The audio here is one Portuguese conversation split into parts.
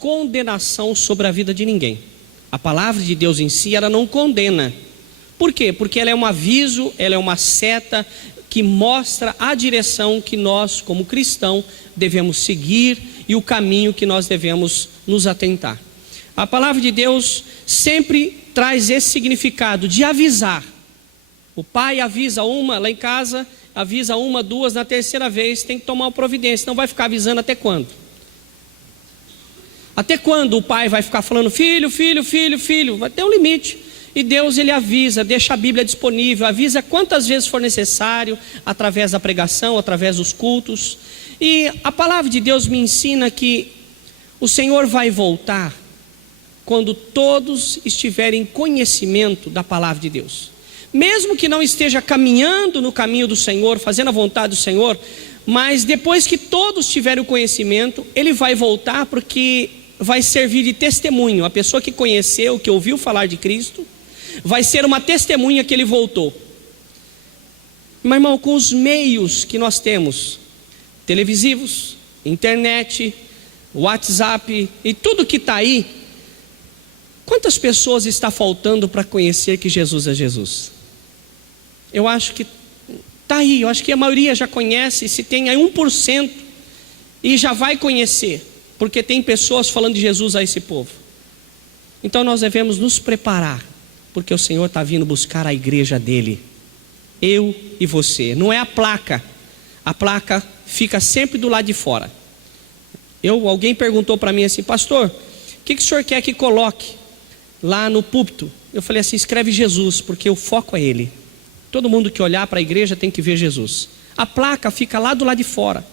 condenação sobre a vida de ninguém. A palavra de Deus em si, ela não condena. Por quê? Porque ela é um aviso, ela é uma seta que mostra a direção que nós, como cristãos, devemos seguir e o caminho que nós devemos nos atentar. A palavra de Deus sempre traz esse significado de avisar. O pai avisa uma, lá em casa, avisa uma, duas, na terceira vez tem que tomar uma providência, não vai ficar avisando até quando? Até quando o pai vai ficar falando, filho, filho, filho, filho? Vai ter um limite. E Deus, ele avisa, deixa a Bíblia disponível, avisa quantas vezes for necessário, através da pregação, através dos cultos. E a palavra de Deus me ensina que o Senhor vai voltar quando todos estiverem em conhecimento da palavra de Deus. Mesmo que não esteja caminhando no caminho do Senhor, fazendo a vontade do Senhor, mas depois que todos tiverem o conhecimento, ele vai voltar porque vai servir de testemunho. A pessoa que conheceu, que ouviu falar de Cristo, vai ser uma testemunha que ele voltou. Meu irmão, com os meios que nós temos, televisivos, internet, WhatsApp e tudo que está aí, quantas pessoas está faltando para conhecer que Jesus é Jesus? Eu acho que está aí, eu acho que a maioria já conhece, se tem aí 1% e já vai conhecer, porque tem pessoas falando de Jesus a esse povo. Então nós devemos nos preparar, porque o Senhor está vindo buscar a igreja dele, eu e você. Não é a placa fica sempre do lado de fora. Alguém perguntou para mim assim, pastor, o que o senhor quer que coloque lá no púlpito? Eu falei assim, escreve Jesus, porque o foco é ele. Todo mundo que olhar para a igreja tem que ver Jesus. A placa fica lá do lado de fora,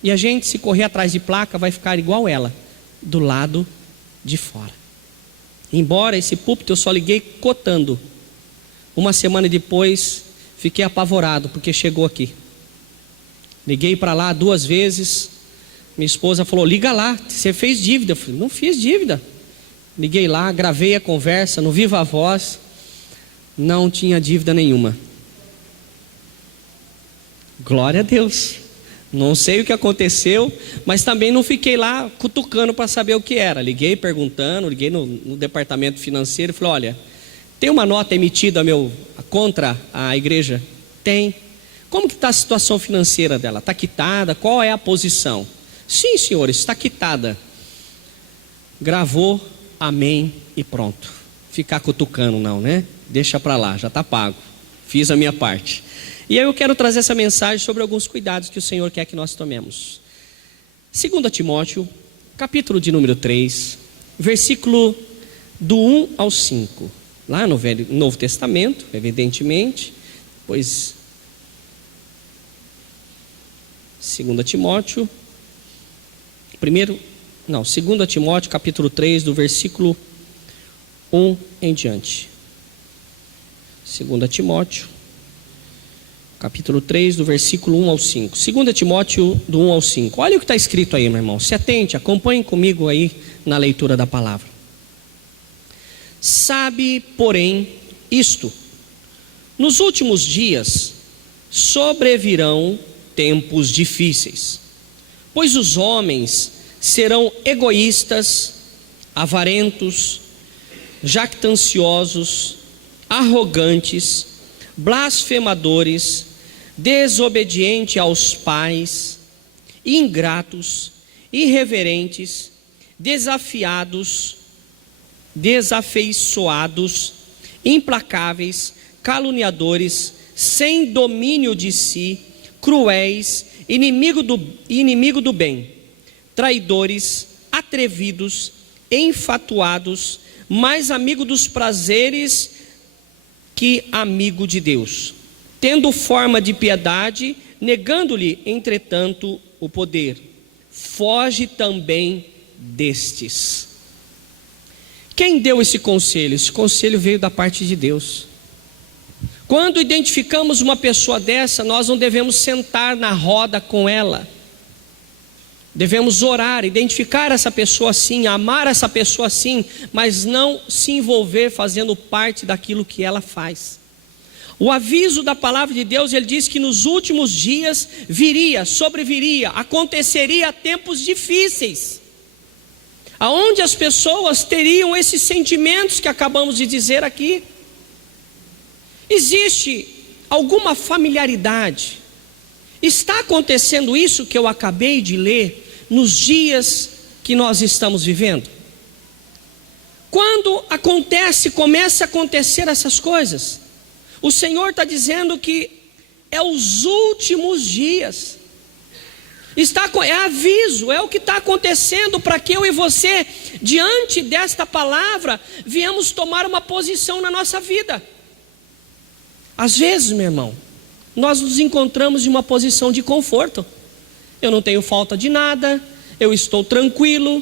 e a gente, se correr atrás de placa, vai ficar igual ela, do lado de fora. Embora esse púlpito eu só liguei cotando, uma semana depois fiquei apavorado porque chegou aqui. Liguei para lá 2 vezes, minha esposa falou, liga lá, você fez dívida. Eu falei, não fiz dívida. Liguei lá, gravei a conversa no Viva Voz, não tinha dívida nenhuma. Glória a Deus. Não sei o que aconteceu, mas também não fiquei lá cutucando para saber o que era. Liguei perguntando, liguei no departamento financeiro e falei, olha, tem uma nota emitida contra a igreja? Tem. Como que está a situação financeira dela? Está quitada? Qual é a posição? Sim, senhores, está quitada. Gravou, amém e pronto. Ficar cutucando não, né? Deixa para lá, já está pago. Fiz a minha parte. E aí eu quero trazer essa mensagem sobre alguns cuidados que o Senhor quer que nós tomemos. 2 Timóteo, capítulo de número 3, versículo do 1 ao 5. Lá no Novo Testamento, evidentemente, pois 2 Timóteo, 2 Timóteo, capítulo 3, do versículo 1 em diante. 2 Timóteo, capítulo 3, do versículo 1 ao 5. 2 Timóteo, do 1 ao 5. Olha o que está escrito aí, meu irmão. Se atente, acompanhe comigo aí na leitura da palavra. Sabe, porém, isto: nos últimos dias sobrevirão tempos difíceis, pois os homens serão egoístas, avarentos, jactanciosos, arrogantes, blasfemadores, desobedientes aos pais, ingratos, irreverentes, desafeiçoados, implacáveis, caluniadores, sem domínio de si, cruéis, inimigo do bem, traidores, atrevidos, enfatuados, mais amigo dos prazeres que amigo de Deus, tendo forma de piedade, negando-lhe, entretanto, o poder. Foge também destes. Quem deu esse conselho? Esse conselho veio da parte de Deus. Quando identificamos uma pessoa dessa, nós não devemos sentar na roda com ela. Devemos orar, identificar essa pessoa assim, amar essa pessoa assim, mas não se envolver fazendo parte daquilo que ela faz. O aviso da palavra de Deus, ele diz que nos últimos dias sobreviria, aconteceria tempos difíceis. aonde as pessoas teriam esses sentimentos que acabamos de dizer aqui. Existe alguma familiaridade? Está acontecendo isso que eu acabei de ler nos dias que nós estamos vivendo? Quando começa a acontecer essas coisas, o Senhor está dizendo que é os últimos dias. É aviso, é o que está acontecendo para que eu e você, diante desta palavra, viemos tomar uma posição na nossa vida. Às vezes, meu irmão, nós nos encontramos em uma posição de conforto. Eu não tenho falta de nada, eu estou tranquilo.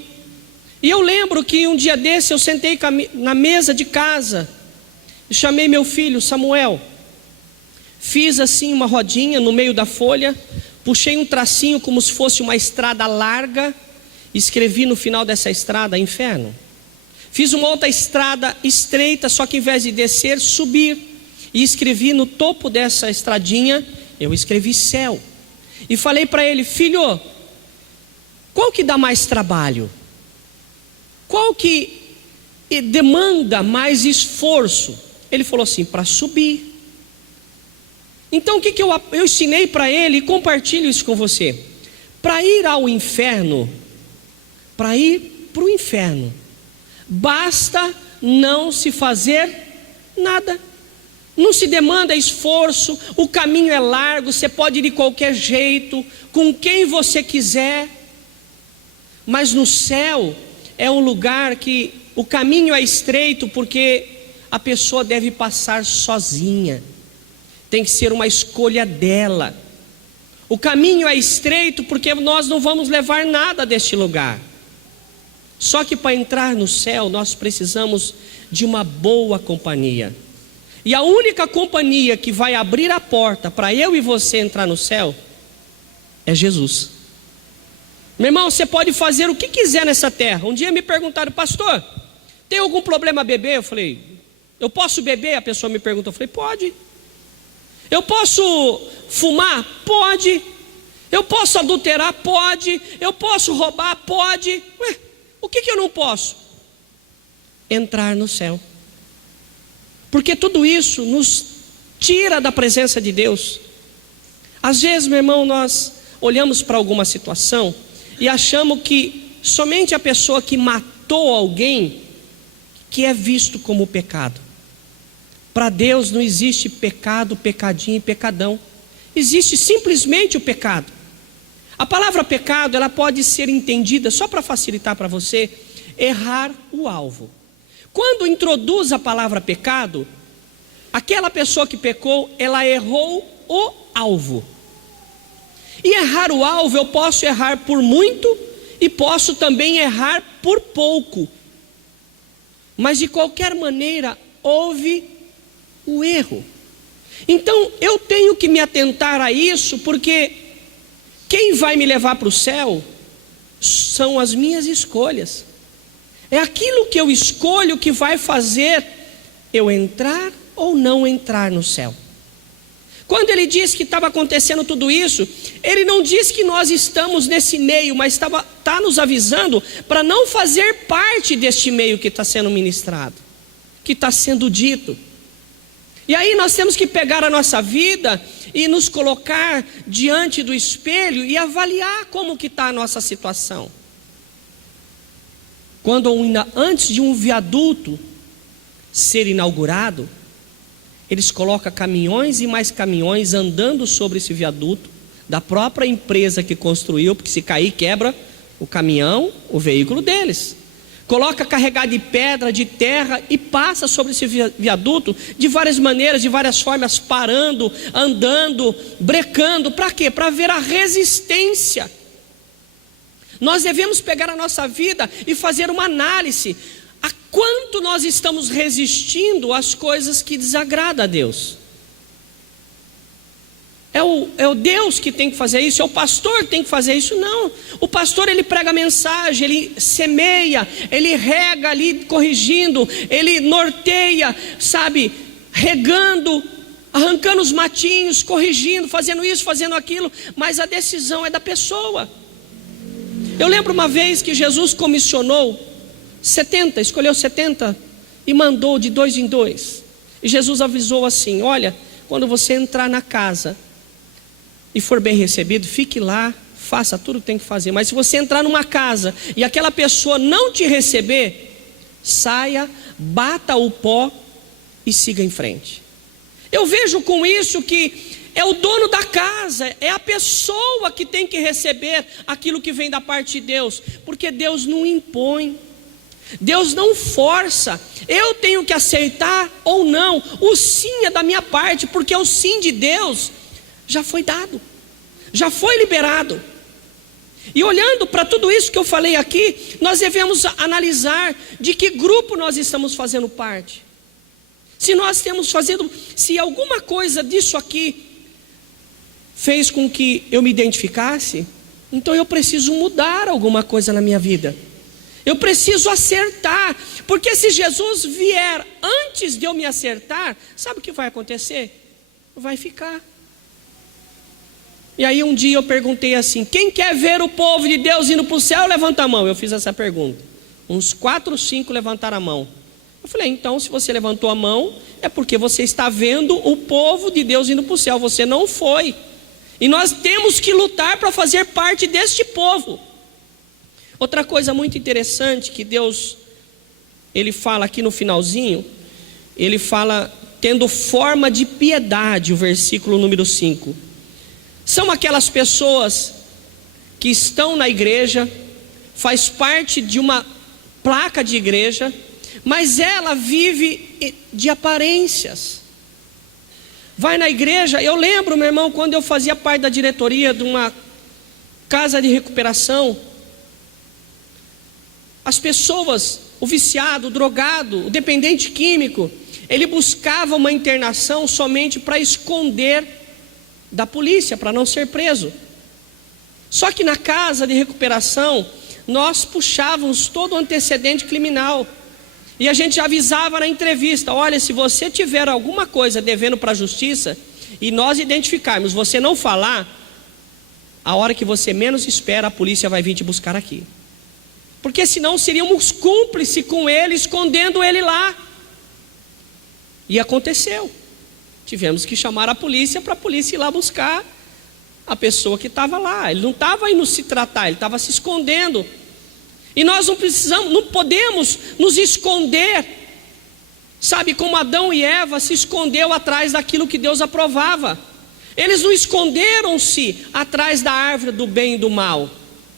E eu lembro que um dia desse eu sentei na mesa de casa e chamei meu filho Samuel. Fiz assim uma rodinha no meio da folha, puxei um tracinho como se fosse uma estrada larga, escrevi no final dessa estrada inferno. Fiz uma outra estrada estreita, só que em vez de descer, subir, e escrevi no topo dessa estradinha, eu escrevi céu. E falei para ele: filho, qual que dá mais trabalho? Qual que demanda mais esforço? Ele falou assim: para subir. Então o que eu ensinei para ele, e compartilho isso com você. Para ir ao inferno, para ir para o inferno, basta não se fazer nada. Não se demanda esforço, o caminho é largo, você pode ir de qualquer jeito, com quem você quiser. Mas no céu é um lugar que o caminho é estreito, porque a pessoa deve passar sozinha. Tem que ser uma escolha dela. O caminho é estreito porque nós não vamos levar nada deste lugar. Só que para entrar no céu nós precisamos de uma boa companhia. E a única companhia que vai abrir a porta para eu e você entrar no céu é Jesus. Meu irmão, você pode fazer o que quiser nessa terra. Um dia me perguntaram: pastor, tem algum problema beber? Eu falei: eu posso beber? A pessoa me perguntou, eu falei: pode. Eu posso fumar? Pode. Eu posso adulterar? Pode. Eu posso roubar? Pode. Ué, o que eu não posso? Entrar no céu. Porque tudo isso nos tira da presença de Deus. Às vezes, meu irmão, nós olhamos para alguma situação e achamos que somente a pessoa que matou alguém que é visto como pecado. Para Deus não existe pecado, pecadinho e pecadão. Existe simplesmente o pecado. A palavra pecado, ela pode ser entendida, só para facilitar para você, errar o alvo. Quando introduz a palavra pecado, aquela pessoa que pecou, ela errou o alvo. E errar o alvo, eu posso errar por muito e posso também errar por pouco. Mas de qualquer maneira, houve o erro. Então eu tenho que me atentar a isso, porque quem vai me levar para o céu são as minhas escolhas. É aquilo que eu escolho que vai fazer eu entrar ou não entrar no céu. Quando ele disse que estava acontecendo tudo isso, ele não disse que nós estamos nesse meio, mas está nos avisando para não fazer parte deste meio que está sendo ministrado, que está sendo dito. E aí nós temos que pegar a nossa vida e nos colocar diante do espelho e avaliar como que está a nossa situação. Quando antes de um viaduto ser inaugurado, eles colocam caminhões e mais caminhões andando sobre esse viaduto, da própria empresa que construiu, porque se cair quebra o caminhão, o veículo deles. Coloca carregado de pedra, de terra e passa sobre esse viaduto de várias maneiras, de várias formas, parando, andando, brecando. Para quê? Para ver a resistência. Nós devemos pegar a nossa vida e fazer uma análise. A quanto nós estamos resistindo às coisas que desagradam a Deus? É o Deus que tem que fazer isso? É o pastor que tem que fazer isso? Não. O pastor, ele prega a mensagem, ele semeia, ele rega ali corrigindo, ele norteia, sabe, regando, arrancando os matinhos, corrigindo, fazendo isso, fazendo aquilo. Mas a decisão é da pessoa. Eu lembro uma vez que Jesus comissionou 70, escolheu 70 e mandou de 2 em 2. E Jesus avisou assim: olha, quando você entrar na casa e for bem recebido, fique lá, faça tudo o que tem que fazer. Mas se você entrar numa casa e aquela pessoa não te receber, saia, bata o pó e siga em frente. Eu vejo com isso que é o dono da casa, é a pessoa que tem que receber aquilo que vem da parte de Deus, porque Deus não impõe, Deus não força. Eu tenho que aceitar ou não. O sim é da minha parte, porque o sim de Deus já foi dado, já foi liberado. E olhando para tudo isso que eu falei aqui, nós devemos analisar de que grupo nós estamos fazendo parte. Se nós estamos fazendo, se alguma coisa disso aqui fez com que eu me identificasse, então eu preciso mudar alguma coisa na minha vida. Eu preciso acertar, porque se Jesus vier antes de eu me acertar, sabe o que vai acontecer? Vai ficar. E aí um dia eu perguntei assim: quem quer ver o povo de Deus indo para o céu, levanta a mão. Eu fiz essa pergunta. Uns 4 ou 5 levantaram a mão. Eu falei: então se você levantou a mão, é porque você está vendo o povo de Deus indo para o céu. Você não foi. E nós temos que lutar para fazer parte deste povo. Outra coisa muito interessante que Deus, Ele fala aqui no finalzinho, Ele fala tendo forma de piedade, o versículo número 5. São aquelas pessoas que estão na igreja, faz parte de uma placa de igreja, mas ela vive de aparências. Vai na igreja, eu lembro, meu irmão, quando eu fazia parte da diretoria de uma casa de recuperação, as pessoas, o viciado, o drogado, o dependente químico, ele buscava uma internação somente para esconder da polícia, para não ser preso. Só que na casa de recuperação, nós puxávamos todo o antecedente criminal. E a gente avisava na entrevista: olha, se você tiver alguma coisa devendo para a justiça, e nós identificarmos, você não falar, a hora que você menos espera, a polícia vai vir te buscar aqui. Porque senão seríamos cúmplices com ele, escondendo ele lá. E aconteceu. Tivemos que chamar a polícia para a polícia ir lá buscar a pessoa que estava lá. Ele não estava indo se tratar, ele estava se escondendo. E nós não podemos nos esconder, sabe, como Adão e Eva se escondeu atrás daquilo que Deus aprovava. Eles não esconderam-se atrás da árvore do bem e do mal,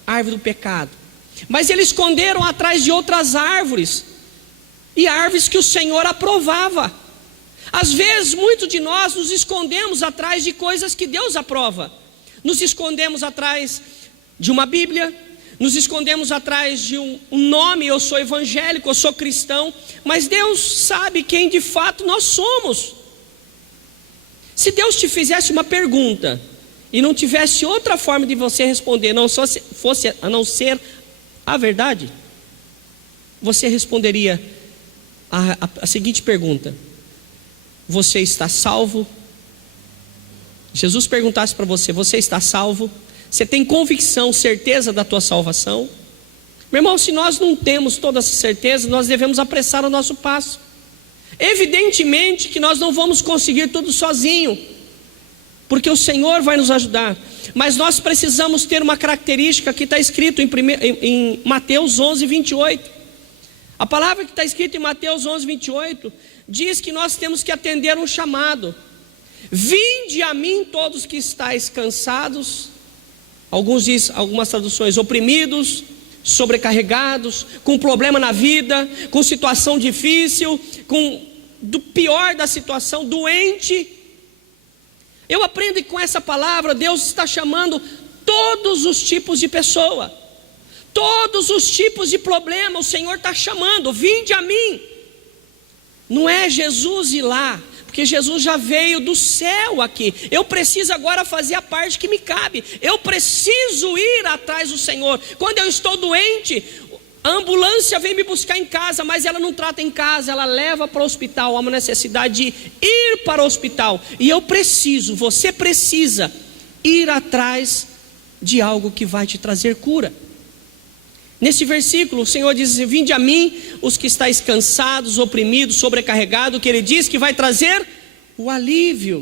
árvore do pecado, mas eles esconderam atrás de outras árvores, e árvores que o Senhor aprovava. Às vezes muitos de nós nos escondemos atrás de coisas que Deus aprova. Nos escondemos atrás de uma Bíblia, nos escondemos atrás de um nome: eu sou evangélico, eu sou cristão. Mas Deus sabe quem de fato nós somos. Se Deus te fizesse uma pergunta e não tivesse outra forma de você responder, não fosse a não ser a verdade, você responderia a seguinte pergunta: você está salvo? Jesus perguntasse para você: você está salvo? Você tem convicção, certeza da tua salvação? Meu irmão, se nós não temos toda essa certeza, nós devemos apressar o nosso passo. Evidentemente que nós não vamos conseguir tudo sozinho, porque o Senhor vai nos ajudar. Mas nós precisamos ter uma característica que está escrito em Mateus 11, 28. A palavra que está escrita em Mateus 11, 28 diz que nós temos que atender um chamado: vinde a mim todos que estáis cansados. Algumas traduções: oprimidos, sobrecarregados, com problema na vida, com situação difícil, do pior da situação, doente. Eu aprendo que com essa palavra Deus está chamando todos os tipos de pessoa, todos os tipos de problema. O Senhor está chamando: vinde a mim. Não é Jesus ir lá, porque Jesus já veio do céu aqui. Eu preciso agora fazer a parte que me cabe. Eu preciso ir atrás do Senhor. Quando eu estou doente, a ambulância vem me buscar em casa, mas ela não trata em casa, ela leva para o hospital. Há uma necessidade de ir para o hospital. E você precisa ir atrás de algo que vai te trazer cura. Nesse versículo o Senhor diz: vinde a mim os que estáis cansados, oprimidos, sobrecarregados, que Ele diz que vai trazer o alívio.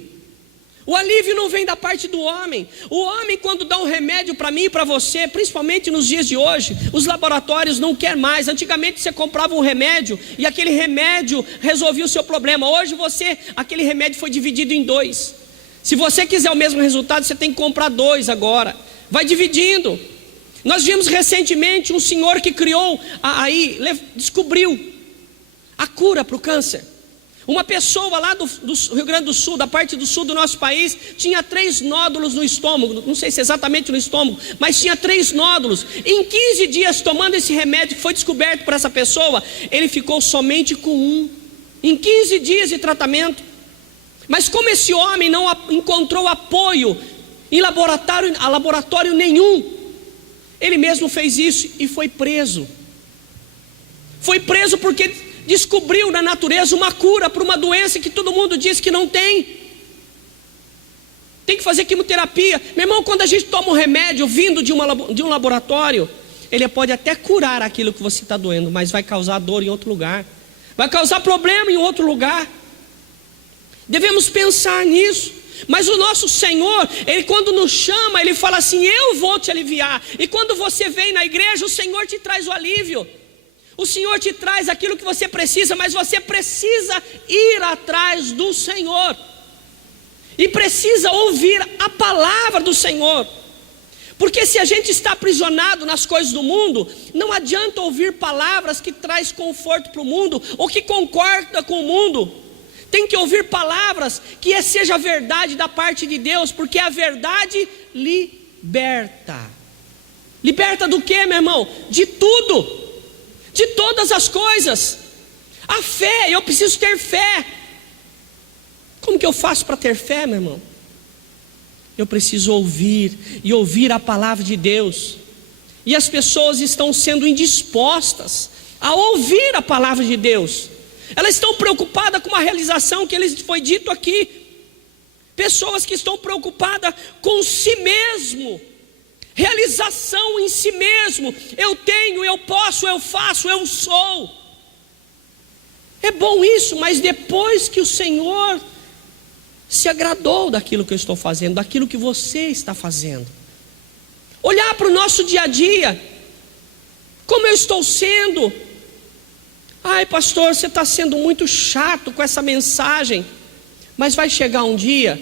O alívio não vem da parte do homem. O homem, quando dá um remédio para mim e para você, principalmente nos dias de hoje, os laboratórios não querem mais. Antigamente você comprava um remédio e aquele remédio resolvia o seu problema. Hoje aquele remédio foi dividido em 2. Se você quiser o mesmo resultado, você tem que comprar 2 agora. Vai dividindo. Nós vimos recentemente um senhor que descobriu a cura para o câncer. Uma pessoa lá do Rio Grande do Sul, da parte do sul do nosso país, tinha 3 nódulos no estômago, não sei se exatamente no estômago, mas tinha 3 nódulos. Em 15 dias tomando esse remédio que foi descoberto por essa pessoa, ele ficou somente com 1. Em 15 dias de tratamento. Mas como esse homem não encontrou apoio em laboratório nenhum, ele mesmo fez isso e foi preso. Foi preso porque descobriu na natureza uma cura para uma doença que todo mundo diz que não tem. Tem que fazer quimioterapia. Meu irmão, quando a gente toma um remédio vindo de um laboratório, ele pode até curar aquilo que você está doendo, mas vai causar dor em outro lugar, vai causar problema em outro lugar. Devemos pensar nisso. Mas o nosso Senhor, Ele quando nos chama, Ele fala assim: eu vou te aliviar. E quando você vem na igreja, o Senhor te traz o alívio. O Senhor te traz aquilo que você precisa, mas você precisa ir atrás do Senhor. E precisa ouvir a palavra do Senhor. Porque se a gente está aprisionado nas coisas do mundo, não adianta ouvir palavras que traz conforto para o mundo, ou que concorda com o mundo. Tem que ouvir palavras que seja a verdade da parte de Deus, porque a verdade liberta. Liberta do que, meu irmão? De tudo. De todas as coisas. A fé, eu preciso ter fé. Como que eu faço para ter fé, meu irmão? Eu preciso ouvir, e ouvir a palavra de Deus. E as pessoas estão sendo indispostas a ouvir a palavra de Deus. Elas estão preocupadas com a realização que lhes foi dito aqui. Pessoas que estão preocupadas com si mesmo. Realização em si mesmo. Eu tenho, eu posso, eu faço, eu sou. É bom isso, mas depois que o Senhor se agradou daquilo que eu estou fazendo, daquilo que você está fazendo, olhar para o nosso dia a dia. Como eu estou sendo? Ai, pastor, você está sendo muito chato com essa mensagem. Mas vai chegar um dia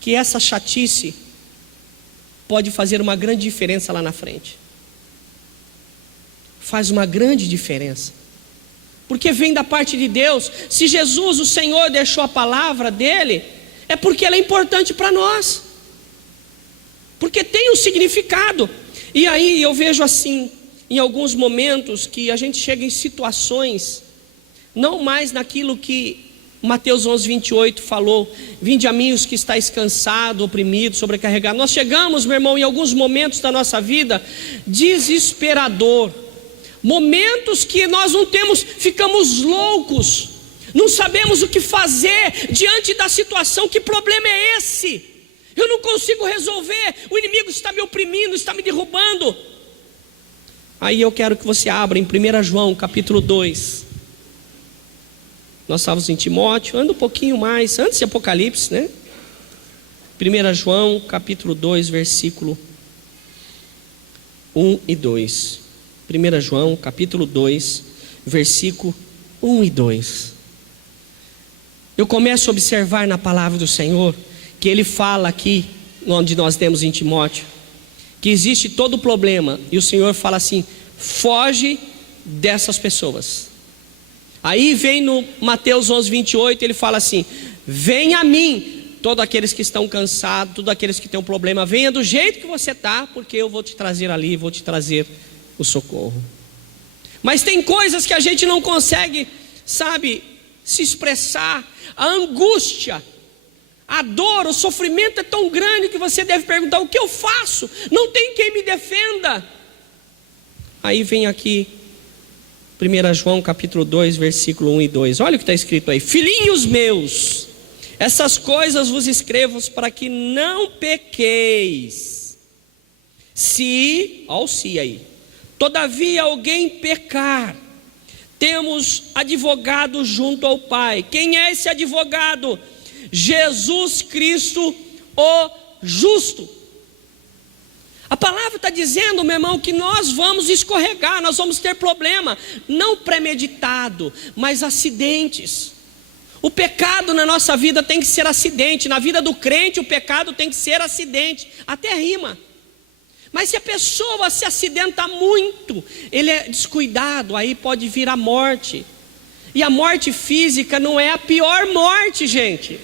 que essa chatice pode fazer uma grande diferença lá na frente. Faz uma grande diferença, porque vem da parte de Deus. Se Jesus, o Senhor, deixou a palavra dele, é porque ela é importante para nós, porque tem um significado. E aí eu vejo assim, em alguns momentos, que a gente chega em situações, não mais naquilo que Mateus 11, 28 falou: vinde a mim os que estáis cansados, oprimidos, sobrecarregados. Nós chegamos, meu irmão, em alguns momentos da nossa vida, desesperador. Momentos que nós não temos, ficamos loucos, não sabemos o que fazer diante da situação. Que problema é esse? Eu não consigo resolver, o inimigo está me oprimindo, está me derrubando. Aí eu quero que você abra em 1 João capítulo 2. Nós estávamos em Timóteo, anda um pouquinho mais, antes de Apocalipse, né? 1 João capítulo 2, versículo 1 e 2. 1 João capítulo 2, versículo 1 e 2. Eu começo a observar na palavra do Senhor, que Ele fala aqui, onde nós temos em Timóteo, que existe todo o problema, e o Senhor fala assim: foge dessas pessoas. Aí vem no Mateus 11, 28, ele fala assim: venha a mim, todos aqueles que estão cansados, todos aqueles que têm um problema, venha do jeito que você está, porque eu vou te trazer ali, vou te trazer o socorro. Mas tem coisas que a gente não consegue, sabe, se expressar. A angústia, a dor, o sofrimento é tão grande que você deve perguntar: o que eu faço? Não tem quem me defenda. Aí vem aqui 1 João capítulo 2, versículo 1 e 2. Olha o que está escrito aí: filhinhos meus, essas coisas vos escrevo para que não pequeis. Se, olha o se aí, Todavia alguém pecar, temos advogado junto ao Pai. Quem é esse advogado? Jesus Cristo, o justo. A palavra está dizendo, meu irmão, que nós vamos escorregar, nós vamos ter problema, não premeditado, mas acidentes. O pecado na nossa vida tem que ser acidente, na vida do crente o pecado tem que ser acidente, até rima. Mas se a pessoa se acidenta muito, ele é descuidado, aí pode vir a morte. E a morte física não é a pior morte, gente.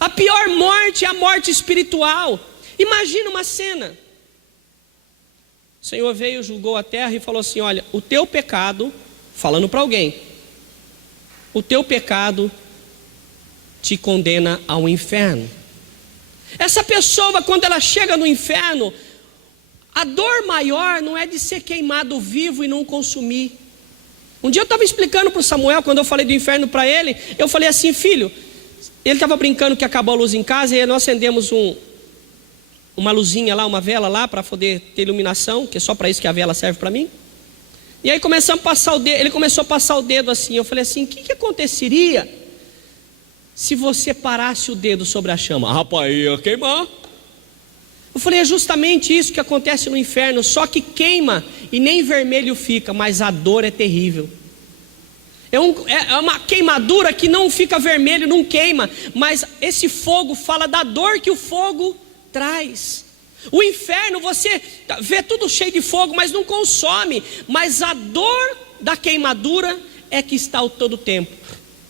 A pior morte é a morte espiritual. Imagina uma cena. O Senhor veio, julgou a terra e falou assim: olha, o teu pecado, falando para alguém, o teu pecado te condena ao inferno. Essa pessoa, quando ela chega no inferno, a dor maior não é de ser queimado vivo e não consumir. Um dia eu estava explicando para o Samuel, quando eu falei do inferno para ele, eu falei assim: filho, ele estava brincando que acabou a luz em casa, e nós acendemos uma luzinha lá, uma vela lá, para poder ter iluminação, que é só para isso que a vela serve para mim. E aí começamos a passar o dedo, ele começou a passar o dedo assim, eu falei assim: o que aconteceria se você parasse o dedo sobre a chama? Rapaz, ia queimar. Eu falei: é justamente isso que acontece no inferno, só que queima e nem vermelho fica, mas a dor é terrível. É uma queimadura que não fica vermelho, não queima, mas esse fogo fala da dor que o fogo traz. O inferno, você vê tudo cheio de fogo, mas não consome, mas a dor da queimadura é que está o todo tempo.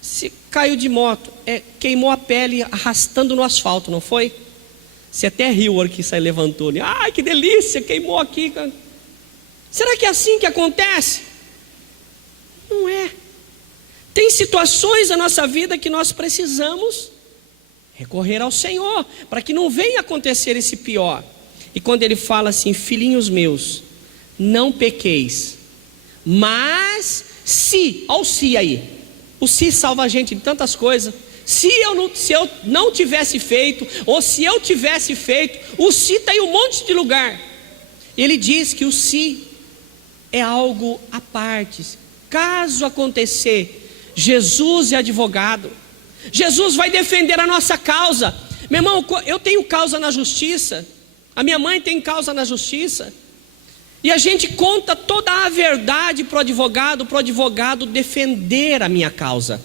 Se caiu de moto, queimou a pele arrastando no asfalto, não foi? Você até riu a hora que isso aí levantou, né? Ai, que delícia, queimou aqui. Será que é assim que acontece? Não é. Tem situações na nossa vida que nós precisamos recorrer ao Senhor, para que não venha acontecer esse pior. E quando ele fala assim: filhinhos meus, não pequeis, mas se, olha o se aí, o se salva a gente de tantas coisas. Se eu não tivesse feito, ou se eu tivesse feito, o se está em um monte de lugar. Ele diz que o se é algo à parte. Caso acontecer, Jesus é advogado, Jesus vai defender a nossa causa. Meu irmão, eu tenho causa na justiça, a minha mãe tem causa na justiça, e a gente conta toda a verdade para o advogado defender a minha causa.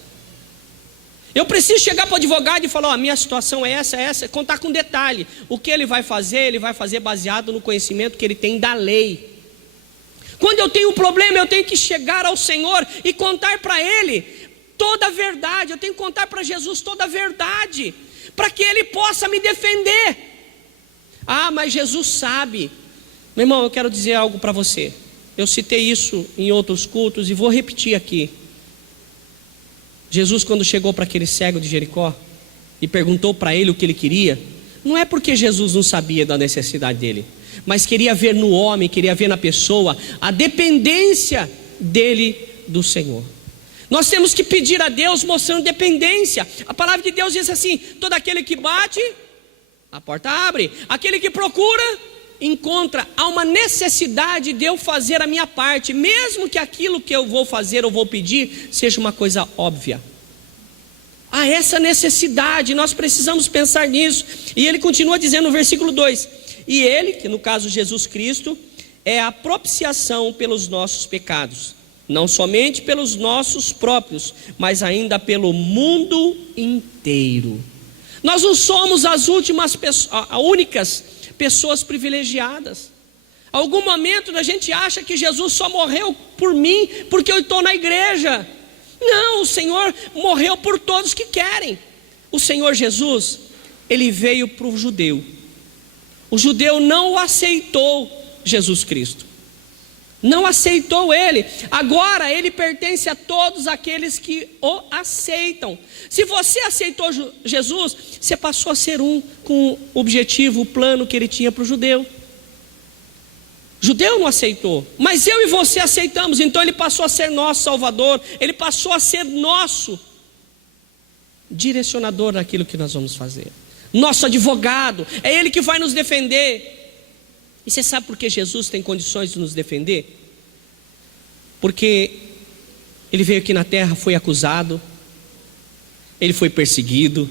Eu preciso chegar para o advogado e falar: ó, a minha situação é essa, contar com detalhe. O que ele vai fazer baseado no conhecimento que ele tem da lei. Quando eu tenho um problema, eu tenho que chegar ao Senhor e contar para Ele toda a verdade. Eu tenho que contar para Jesus toda a verdade, para que Ele possa me defender. Ah, mas Jesus sabe. Meu irmão, eu quero dizer algo para você. Eu citei isso em outros cultos e vou repetir aqui. Jesus, quando chegou para aquele cego de Jericó e perguntou para ele o que ele queria, não é porque Jesus não sabia da necessidade dele, mas queria ver no homem, queria ver na pessoa a dependência dele do Senhor. Nós temos que pedir a Deus mostrando dependência. A palavra de Deus diz assim: todo aquele que bate, a porta abre. Aquele que procura, encontra. Há uma necessidade de eu fazer a minha parte, mesmo que aquilo que eu vou fazer ou vou pedir seja uma coisa óbvia. Há essa necessidade, nós precisamos pensar nisso. E ele continua dizendo no versículo 2: e ele, que no caso Jesus Cristo, é a propiciação pelos nossos pecados, não somente pelos nossos próprios, mas ainda pelo mundo inteiro. Nós não somos as únicas pessoas privilegiadas. Algum momento a gente acha que Jesus só morreu por mim porque eu estou na igreja. Não, o Senhor morreu por todos que querem. O Senhor Jesus, Ele veio para o judeu. O judeu não o aceitou, Jesus Cristo. Não aceitou Ele. Agora Ele pertence a todos aqueles que o aceitam. Se você aceitou Jesus, você passou a ser um com o objetivo, o plano que Ele tinha para o judeu. Judeu não aceitou, mas eu e você aceitamos. Então Ele passou a ser nosso Salvador. Ele passou a ser nosso direcionador naquilo que nós vamos fazer, nosso advogado. É Ele que vai nos defender. E você sabe por que Jesus tem condições de nos defender? Porque Ele veio aqui na terra, foi acusado, Ele foi perseguido.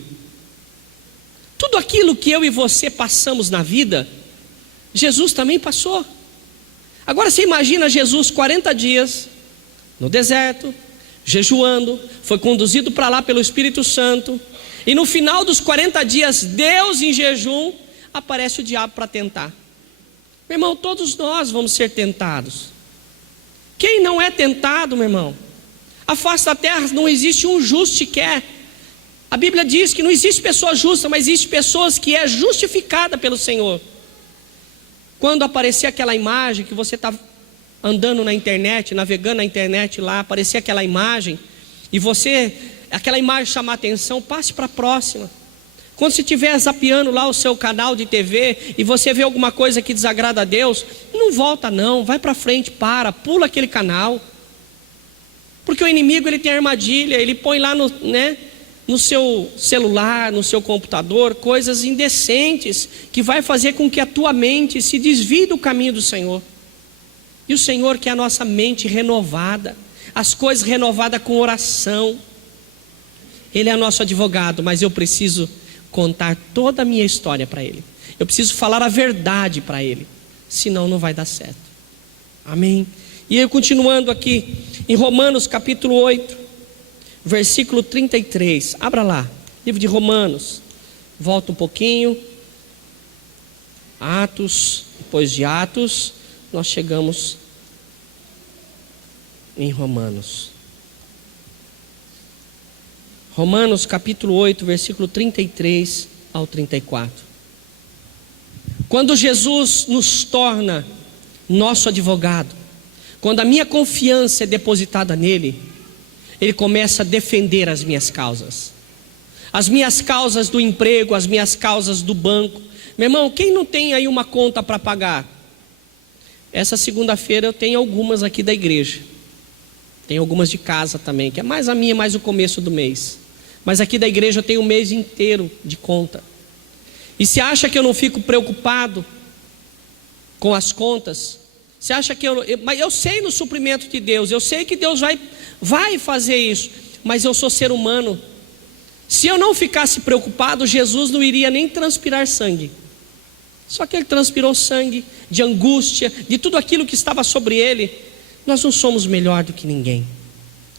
Tudo aquilo que eu e você passamos na vida, Jesus também passou. Agora você imagina Jesus 40 dias no deserto, jejuando, foi conduzido para lá pelo Espírito Santo, e no final dos 40 dias, Deus em jejum, aparece o diabo para tentar. Meu irmão, todos nós vamos ser tentados. Quem não é tentado, meu irmão? A face da terra não existe um justo sequer. A Bíblia diz que não existe pessoa justa, mas existe pessoas que é justificada pelo Senhor. Quando aparecer aquela imagem que você está andando na internet, navegando na internet lá, aparecer aquela imagem, e aquela imagem chamar a atenção, passe para a próxima. Quando você estiver zapeando lá o seu canal de TV, e você vê alguma coisa que desagrada a Deus, não volta não, vai para frente, pula aquele canal. Porque o inimigo ele tem armadilha, ele põe lá no seu celular, no seu computador, coisas indecentes, que vai fazer com que a tua mente se desvie do caminho do Senhor. E o Senhor quer a nossa mente renovada, as coisas renovadas com oração. Ele é nosso advogado, mas eu preciso contar toda a minha história para Ele. Eu preciso falar a verdade para Ele, senão não vai dar certo. Amém? E eu continuando aqui, em Romanos capítulo 8, versículo 33, abra lá, livro de Romanos, volta um pouquinho, Atos, depois de Atos, nós chegamos em Romanos. Romanos capítulo 8, versículo 33 ao 34. Quando Jesus nos torna nosso advogado, quando a minha confiança é depositada nele, Ele começa a defender as minhas causas. As minhas causas do emprego, as minhas causas do banco. Meu irmão, quem não tem aí uma conta para pagar? Essa segunda-feira eu tenho algumas aqui da igreja. Tem algumas de casa também, que é mais a minha, mais o começo do mês. Mas aqui da igreja eu tenho um mês inteiro de conta. E você acha que eu não fico preocupado com as contas? Você acha que mas eu sei no suprimento de Deus, eu sei que Deus vai fazer isso, mas eu sou ser humano. Se eu não ficasse preocupado, Jesus não iria nem transpirar sangue. Só que Ele transpirou sangue de angústia, de tudo aquilo que estava sobre Ele. Nós não somos melhor do que ninguém.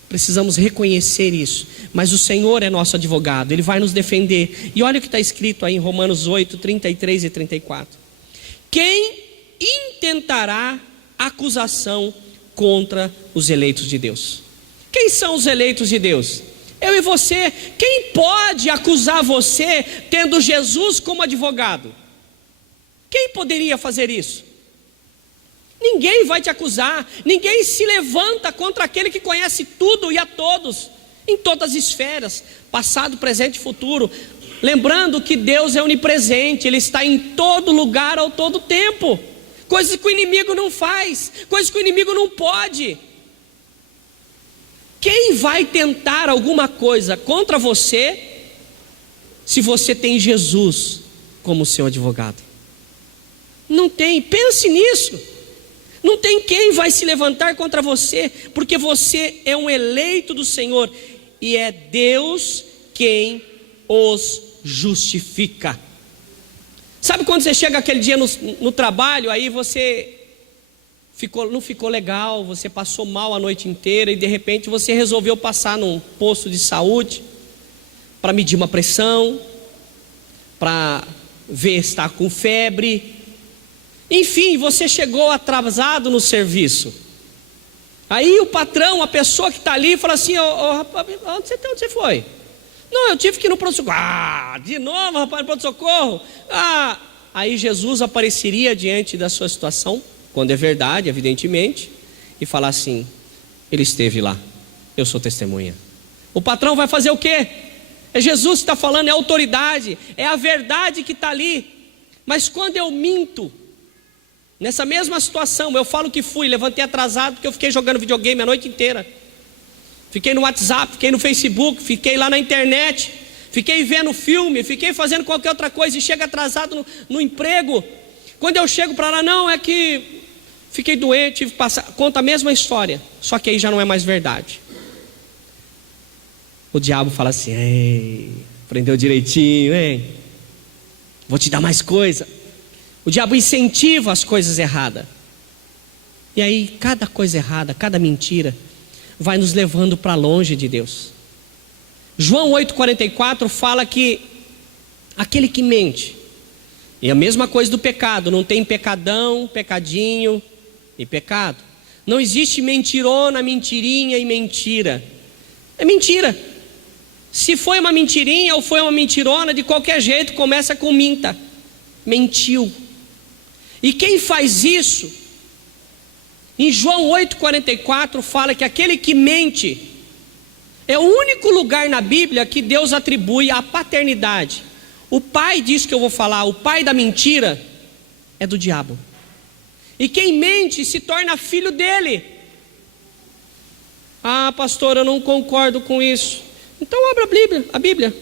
Precisamos reconhecer isso. Mas o Senhor é nosso advogado, Ele vai nos defender. E olha o que está escrito aí em Romanos 8, 33 e 34. Quem intentará acusação contra os eleitos de Deus? Quem são os eleitos de Deus? Eu e você. Quem pode acusar você tendo Jesus como advogado? Quem poderia fazer isso? Ninguém vai te acusar. Ninguém se levanta contra aquele que conhece tudo e a todos, em todas as esferas, passado, presente e futuro. Lembrando que Deus é onipresente, Ele está em todo lugar, ao todo tempo. Coisas que o inimigo não faz, coisas que o inimigo não pode. Quem vai tentar alguma coisa contra você, se você tem Jesus como seu advogado? Não tem, pense nisso. Não tem quem vai se levantar contra você, porque você é um eleito do Senhor, e é Deus quem os justifica. Sabe quando você chega aquele dia no trabalho, aí você não ficou legal, você passou mal a noite inteira, e de repente você resolveu passar num posto de saúde, para medir uma pressão, para ver se está com febre. Enfim, você chegou atrasado no serviço. Aí o patrão, a pessoa que está ali, fala assim: rapaz, onde você foi? Não, eu tive que ir no pronto-socorro. De novo, rapaz, no pronto-socorro. Aí Jesus apareceria diante da sua situação, quando é verdade, evidentemente, e falar assim: Ele esteve lá, eu sou testemunha. O patrão vai fazer o quê? É Jesus que está falando, é a autoridade, é a verdade que está ali. Mas quando eu minto, nessa mesma situação, eu falo que levantei atrasado porque eu fiquei jogando videogame a noite inteira. Fiquei no WhatsApp, fiquei no Facebook, fiquei lá na internet, fiquei vendo filme, fiquei fazendo qualquer outra coisa e chega atrasado no emprego. Quando eu chego para lá, não, é que fiquei doente, conta a mesma história, só que aí já não é mais verdade. O diabo fala assim: ei, aprendeu direitinho, hein? Vou te dar mais coisa. O diabo incentiva as coisas erradas. E aí cada coisa errada, cada mentira vai nos levando para longe de Deus. João 8,44 fala que aquele que mente, e a mesma coisa do pecado, não tem pecadão, pecadinho e pecado. Não existe mentirona, mentirinha e mentira. É mentira. Se foi uma mentirinha ou foi uma mentirona, de qualquer jeito começa com minta. Mentiu. E quem faz isso, em João 8,44 fala que aquele que mente, é o único lugar na Bíblia que Deus atribui a paternidade. O pai disso que eu vou falar, o pai da mentira, é do diabo. E quem mente se torna filho dele. Ah, pastor, eu não concordo com isso. Então abra a Bíblia.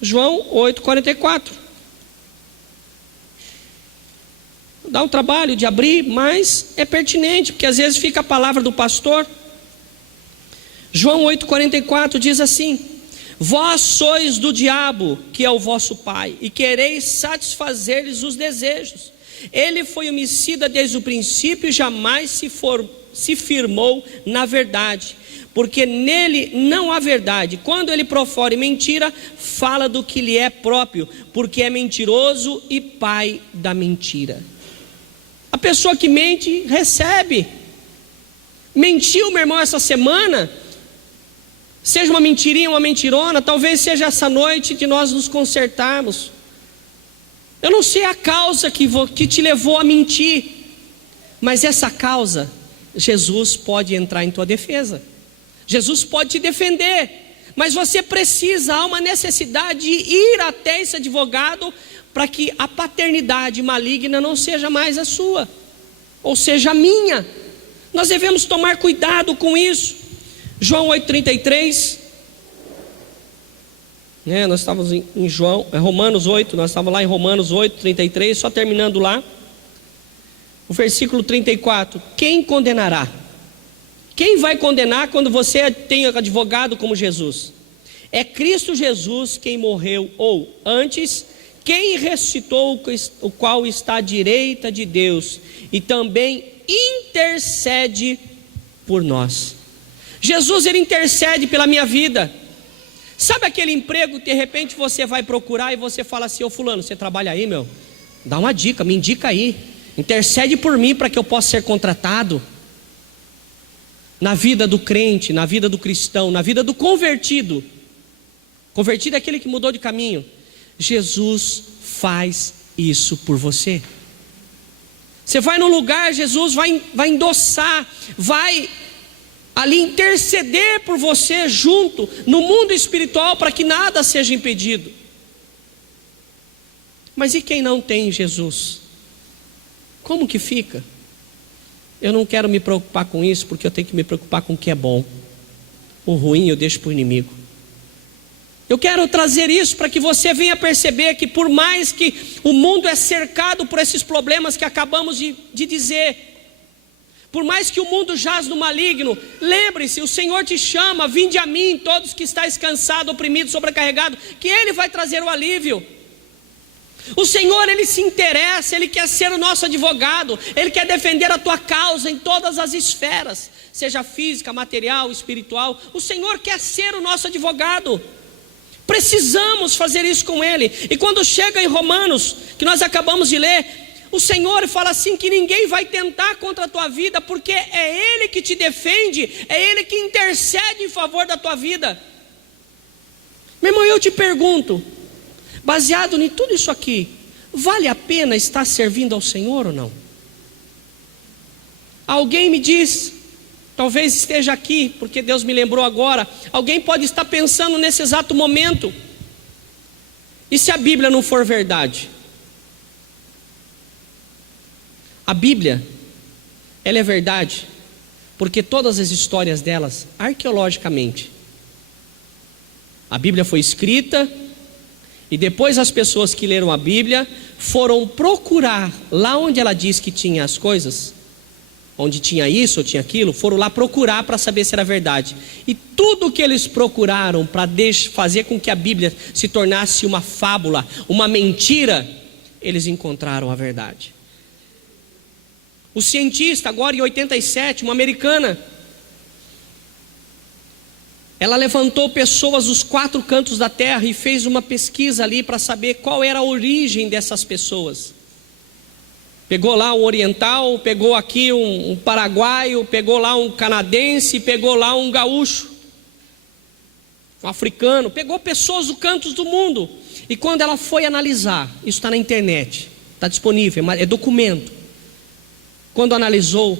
João 8,44. Dá um trabalho de abrir, mas é pertinente, porque às vezes fica a palavra do pastor. João 8,44 diz assim: vós sois do diabo, que é o vosso pai, e quereis satisfazer-lhes os desejos. Ele foi homicida desde o princípio e jamais se firmou na verdade, porque nele não há verdade. Quando ele profere mentira, fala do que lhe é próprio, porque é mentiroso e pai da mentira. A pessoa que mente, recebe. Mentiu, meu irmão, essa semana, seja uma mentirinha, uma mentirona, talvez seja essa noite de nós nos consertarmos. Eu não sei a causa que te levou a mentir, mas essa causa, Jesus pode entrar em tua defesa. Jesus pode te defender, mas você precisa, há uma necessidade de ir até esse advogado, para que a paternidade maligna não seja mais a sua, ou seja a minha. Nós devemos tomar cuidado com isso. João 8,33, nós estávamos em Romanos 8, nós estávamos lá em Romanos 8,33, só terminando lá, o versículo 34, quem condenará? Quem vai condenar quando você tem advogado como Jesus? É Cristo Jesus quem morreu, ou antes, quem ressuscitou, o qual está à direita de Deus, e também intercede por nós. Jesus, ele intercede pela minha vida. Sabe aquele emprego que de repente você vai procurar e você fala assim: ô fulano, você trabalha aí, meu? Dá uma dica, me indica aí, intercede por mim para que eu possa ser contratado. Na vida do crente, na vida do cristão, na vida do convertido. Convertido é aquele que mudou de caminho. Jesus faz isso por você. Você vai num lugar, Jesus vai endossar, vai ali interceder por você junto, no mundo espiritual, para que nada seja impedido. Mas e quem não tem Jesus? Como que fica? Eu não quero me preocupar com isso, porque eu tenho que me preocupar com o que é bom. O ruim eu deixo para o inimigo. Eu quero trazer isso para que você venha perceber que por mais que o mundo é cercado por esses problemas que acabamos de dizer, por mais que o mundo jaz no maligno, lembre-se, o Senhor te chama: vinde a mim todos que estáis cansados, oprimidos, sobrecarregados, que Ele vai trazer o alívio. O Senhor, Ele se interessa, Ele quer ser o nosso advogado, Ele quer defender a tua causa em todas as esferas, seja física, material, espiritual. O Senhor quer ser o nosso advogado. Precisamos fazer isso com Ele. E quando chega em Romanos, que nós acabamos de ler, o Senhor fala assim que ninguém vai tentar contra a tua vida, porque é Ele que te defende, é Ele que intercede em favor da tua vida. Meu irmão, eu te pergunto, baseado em tudo isso aqui, vale a pena estar servindo ao Senhor ou não? Alguém me diz, talvez esteja aqui, porque Deus me lembrou agora, alguém pode estar pensando nesse exato momento: e se a Bíblia não for verdade? A Bíblia, ela é verdade, porque todas as histórias delas, arqueologicamente, a Bíblia foi escrita E depois as pessoas que leram a Bíblia foram procurar lá onde ela diz que tinha as coisas, onde tinha isso ou tinha aquilo, foram lá procurar para saber se era verdade. E tudo que eles procuraram para fazer com que a Bíblia se tornasse uma fábula, uma mentira, eles encontraram a verdade. O cientista, agora em 87, uma americana, ela levantou pessoas dos 4 cantos da terra e fez uma pesquisa ali para saber qual era a origem dessas pessoas. Pegou lá um oriental, pegou aqui um paraguaio, pegou lá um canadense, pegou lá um gaúcho, um africano, pegou pessoas dos cantos do mundo. E quando ela foi analisar, isso está na internet, está disponível, é documento. Quando analisou,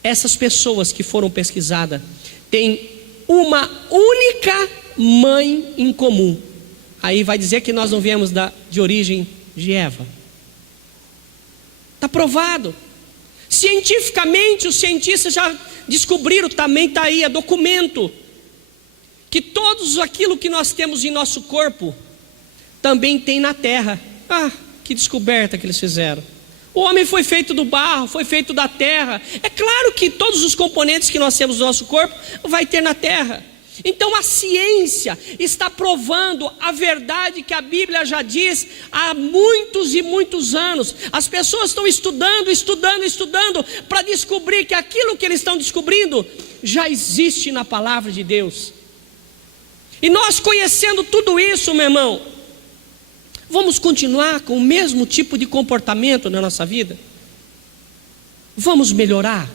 essas pessoas que foram pesquisadas têm uma única mãe em comum. Aí vai dizer que nós não viemos de origem de Eva. Está provado. Cientificamente, os cientistas já descobriram, também está aí, é documento, que todos aquilo que nós temos em nosso corpo, também tem na terra. Ah, que descoberta que eles fizeram. O homem foi feito do barro, foi feito da terra. É claro que todos os componentes que nós temos no nosso corpo vai ter na terra. Então a ciência está provando a verdade que a Bíblia já diz há muitos e muitos anos. As pessoas estão estudando para descobrir que aquilo que eles estão descobrindo já existe na palavra de Deus. E nós conhecendo tudo isso, meu irmão, vamos continuar com o mesmo tipo de comportamento na nossa vida? Vamos melhorar?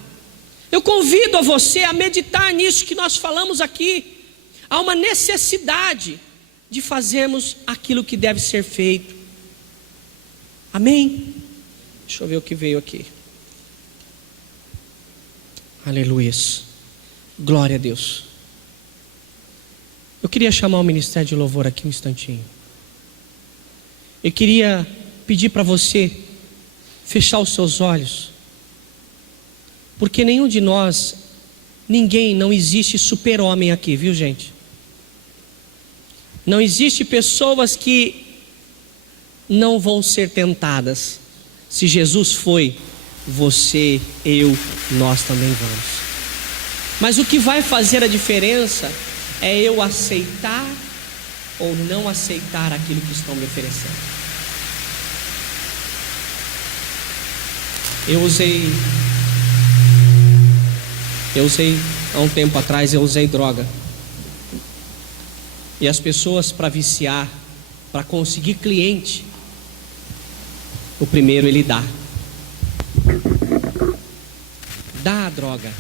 Eu convido a você a meditar nisso que nós falamos aqui. Há uma necessidade de fazermos aquilo que deve ser feito. Amém? Deixa eu ver o que veio aqui. Aleluia. Glória a Deus. Eu queria chamar o ministério de louvor aqui um instantinho. Eu queria pedir para você fechar os seus olhos, porque nenhum de nós, não existe super-homem aqui, viu gente? Não existe pessoas que não vão ser tentadas. Se Jesus foi, você, eu, nós também vamos. Mas o que vai fazer a diferença é eu aceitar ou não aceitar aquilo que estão me oferecendo. Eu usei há um tempo atrás, eu usei droga. E as pessoas, para viciar, para conseguir cliente, o primeiro ele dá a droga.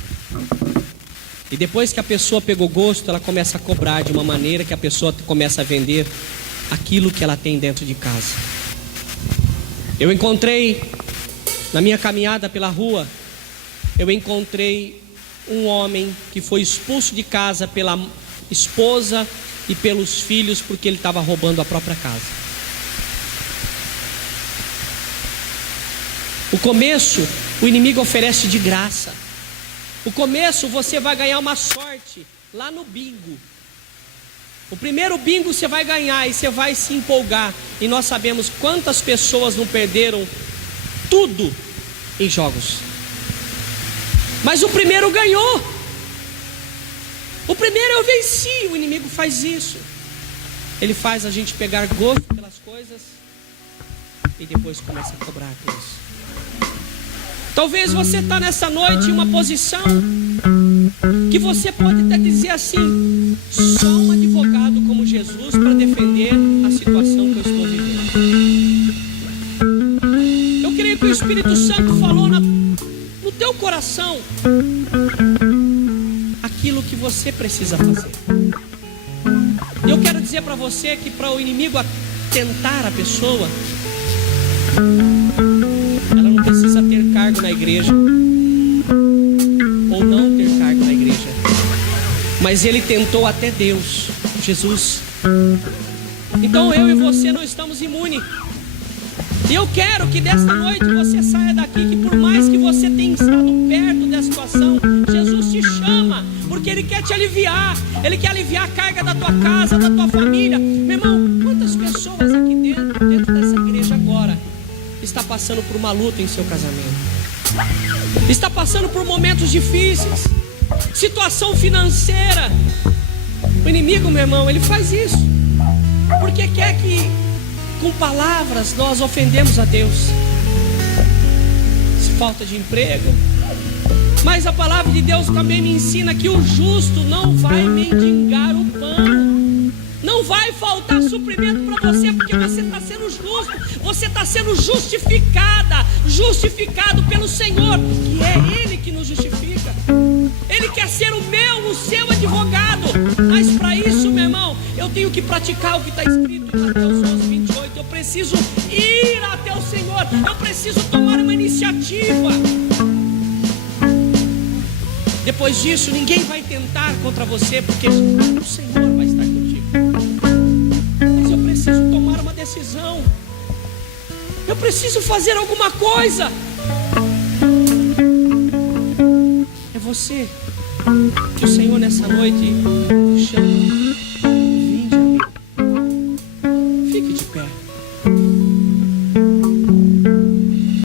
E depois que a pessoa pegou gosto, ela começa a cobrar de uma maneira que a pessoa começa a vender aquilo que ela tem dentro de casa. Eu encontrei, na minha caminhada pela rua, eu encontrei um homem que foi expulso de casa pela esposa e pelos filhos porque ele estava roubando a própria casa. O começo, o inimigo oferece de graça. O começo você vai ganhar uma sorte lá no bingo. O primeiro bingo você vai ganhar e você vai se empolgar. E nós sabemos quantas pessoas não perderam tudo em jogos. Mas o primeiro ganhou. O primeiro eu venci. O inimigo faz isso. Ele faz a gente pegar gosto pelas coisas e depois começa a cobrar por isso. Talvez você está nessa noite em uma posição que você pode até dizer assim: só um advogado como Jesus para defender a situação que eu estou vivendo. Eu creio que o Espírito Santo falou no teu coração aquilo que você precisa fazer. E eu quero dizer para você que para o inimigo tentar a pessoa, ela não precisa ter cargo na igreja ou não ter cargo na igreja, mas ele tentou até Deus, Jesus. Então eu e você não estamos imunes. E eu quero que desta noite você saia daqui, que por mais que você tenha estado perto dessa situação, Jesus te chama, porque Ele quer te aliviar. Ele quer aliviar a carga da tua casa, da tua família. Meu irmão, quantas pessoas aqui dentro dessa igreja agora está passando por uma luta em seu casamento, está passando por momentos difíceis, situação financeira. O inimigo, meu irmão, ele faz isso porque quer que com palavras nós ofendemos a Deus. Falta de emprego, mas a palavra de Deus também me ensina que o justo não vai mendigar o pão, não vai faltar suprimento para você, porque você está sendo justo, você está sendo justificado pelo Senhor, que é Ele que nos justifica. Ele quer ser o seu advogado, mas para isso, meu irmão, eu tenho que praticar o que está escrito em Mateus 11:28. Eu preciso ir até o Senhor, eu preciso tomar uma iniciativa. Depois disso, ninguém vai tentar contra você, porque o Senhor vai estar contigo. Mas eu preciso tomar uma decisão, eu preciso fazer alguma coisa. É você que o Senhor nessa noite chama. Vinde a mim. Fique de pé.